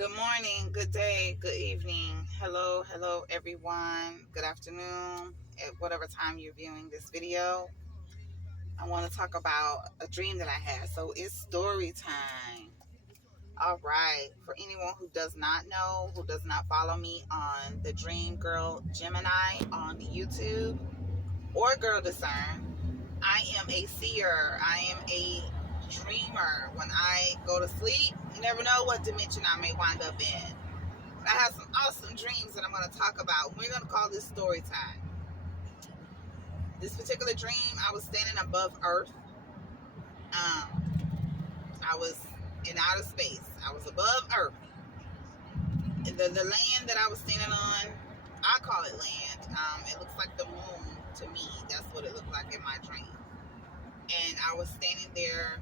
Good morning, good day, good evening. Hello, everyone. Good afternoon at whatever time you're viewing this video. I want to talk about a dream that I had. So it's story time. All right. For anyone who does not know, who does not follow me on the Dream Girl Gemini on YouTube or Girl Discern, I am a seer. I am a dreamer. When I go to sleep, you never know what dimension I may wind up in. I have some awesome dreams that I'm going to talk about. We're going to call this story time. This particular dream, I was standing above Earth. I was in outer space. I was above Earth. The land that I was standing on, I call it land. It looks like the moon to me. That's what it looked like in my dream. And I was standing there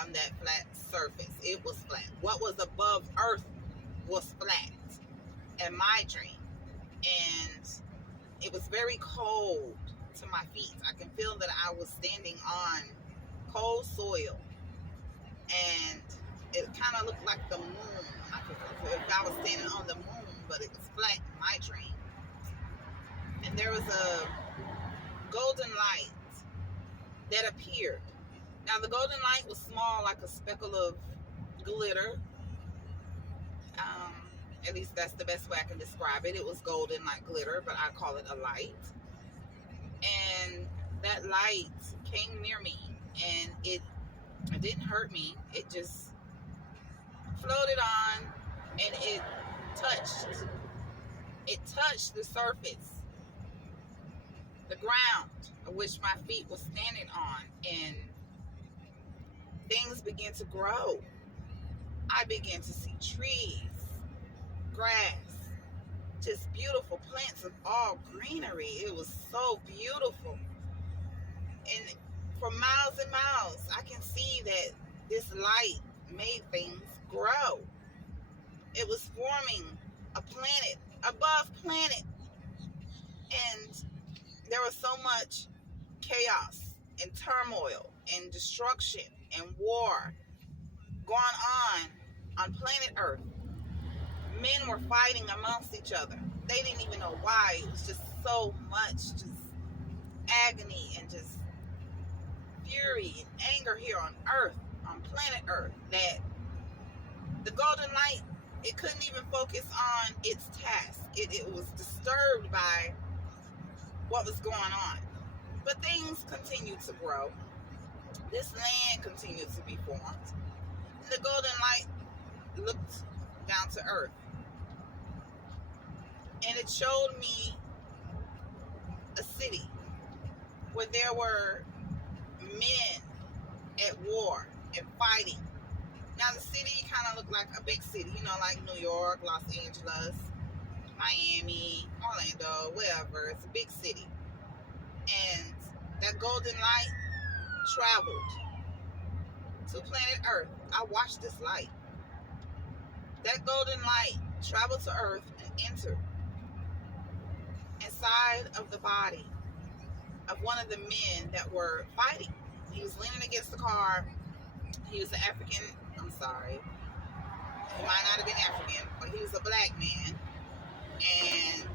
on that flat surface. It was flat. What was above Earth was flat in my dream. And it was very cold to my feet. I can feel that I was standing on cold soil, and it kind of looked like the moon. If I was standing on the moon, but it was flat in my dream. And there was a golden light that appeared. Now, the golden light was small, like a speckle of glitter. At least that's the best way I can describe it. It was golden like glitter, but I call it a light. And that light came near me, and it didn't hurt me. It just floated on, and it touched the surface, the ground of which my feet were standing on, and things began to grow. I began to see trees, grass, just beautiful plants of all greenery. It was so beautiful. And for miles and miles, I can see that this light made things grow. It was forming a planet above planet. And there was so much chaos and turmoil and destruction and war going on planet Earth. Men were fighting amongst each other. They didn't even know why. It was just so much just agony and just fury and anger here on Earth, on planet Earth, that the golden light, it couldn't even focus on its task. It was disturbed by what was going on. But things continued to grow. This land continued to be formed. And the golden light looked down to Earth. And it showed me a city where there were men at war and fighting. Now, the city kind of looked like a big city, like New York, Los Angeles, Miami, Orlando, wherever. It's a big city. And that golden light traveled to planet Earth. I watched this light. That golden light traveled to Earth and entered inside of the body of one of the men that were fighting. He was leaning against the car. He was an African, I'm sorry, he might not have been African, but he was a black man. And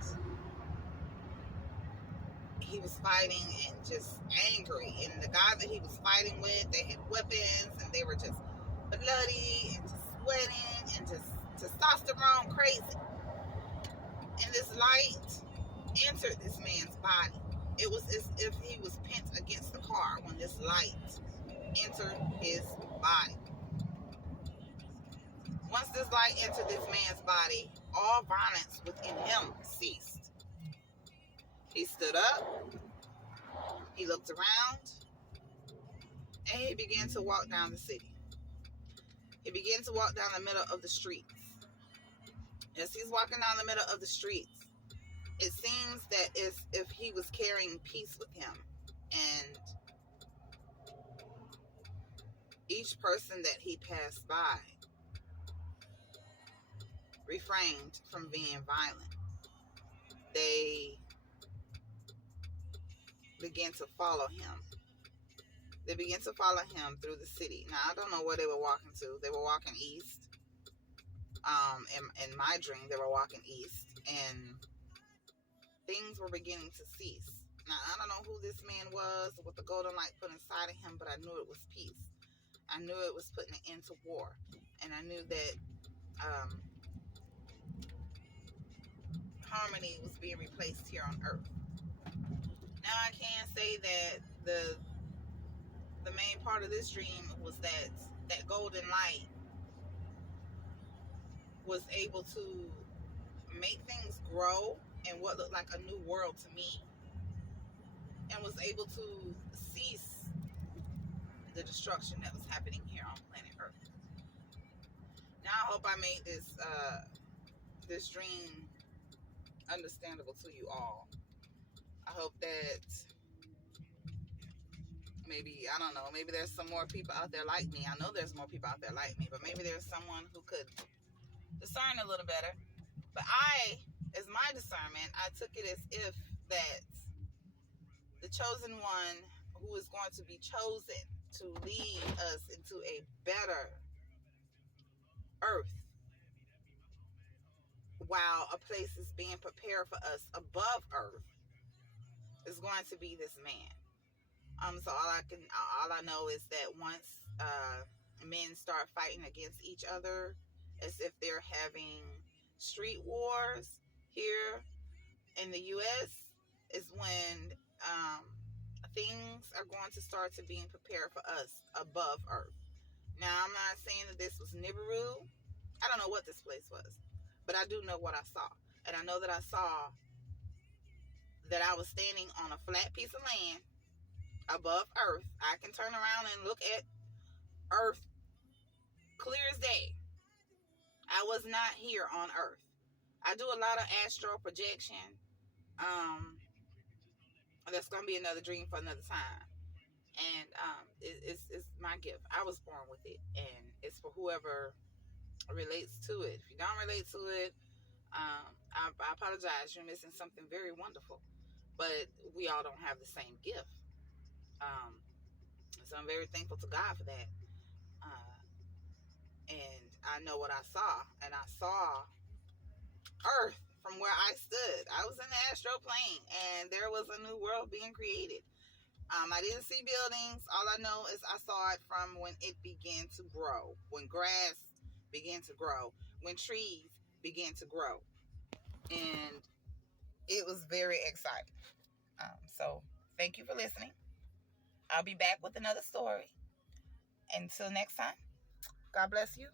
he was fighting and just angry. And the guy that he was fighting with, they had weapons, and they were just bloody and just sweating and just testosterone crazy. And this light entered this man's body. It was as if he was pent against the car when this light entered his body. Once this light entered this man's body, all violence within him ceased. He stood up, he looked around, and he began to walk down the city. He began to walk down the middle of the streets. As he's walking down the middle of the streets, it seems that as if he was carrying peace with him. And each person that he passed by refrained from being violent. They began to follow him. They began to follow him through the city. Now, I don't know where they were walking to. They were walking east. In my dream, they were walking east, and things were beginning to cease. Now, I don't know who this man was, what the golden light put inside of him, but I knew it was peace. I knew it was putting an end to war. And I knew that harmony was being replaced here on earth. Now, I can say that the main part of this dream was that golden light was able to make things grow in what looked like a new world to me, and was able to cease the destruction that was happening here on planet Earth. Now, I hope I made this dream understandable to you all. I hope that maybe, I don't know, maybe there's some more people out there like me. I know there's more people out there like me, but maybe there's someone who could discern a little better. But as my discernment, I took it as if that the chosen one who is going to be chosen to lead us into a better earth, while a place is being prepared for us above earth, is going to be this man. So all I know is that once men start fighting against each other as if they're having street wars here in the U.S., is when things are going to start to being prepared for us above earth. Now, I'm not saying that this was Nibiru. I don't know what this place was, but I do know what I saw. And I know that I saw that I was standing on a flat piece of land above earth. I can turn around and look at earth clear as day. I was not here on earth. I do a lot of astral projection. That's going to be another dream for another time. And it's my gift. I was born with it, and it's for whoever relates to it. If you don't relate to it, I apologize. You're missing something very wonderful. But we all don't have the same gift. So I'm very thankful to God for that. And I know what I saw. And I saw earth from where I stood. I was in the astral plane, and there was a new world being created. I didn't see buildings. All I know is I saw it from when it began to grow, when grass began to grow, when trees began to grow. And it was very exciting. So thank you for listening. I'll be back with another story. Until next time, God bless you.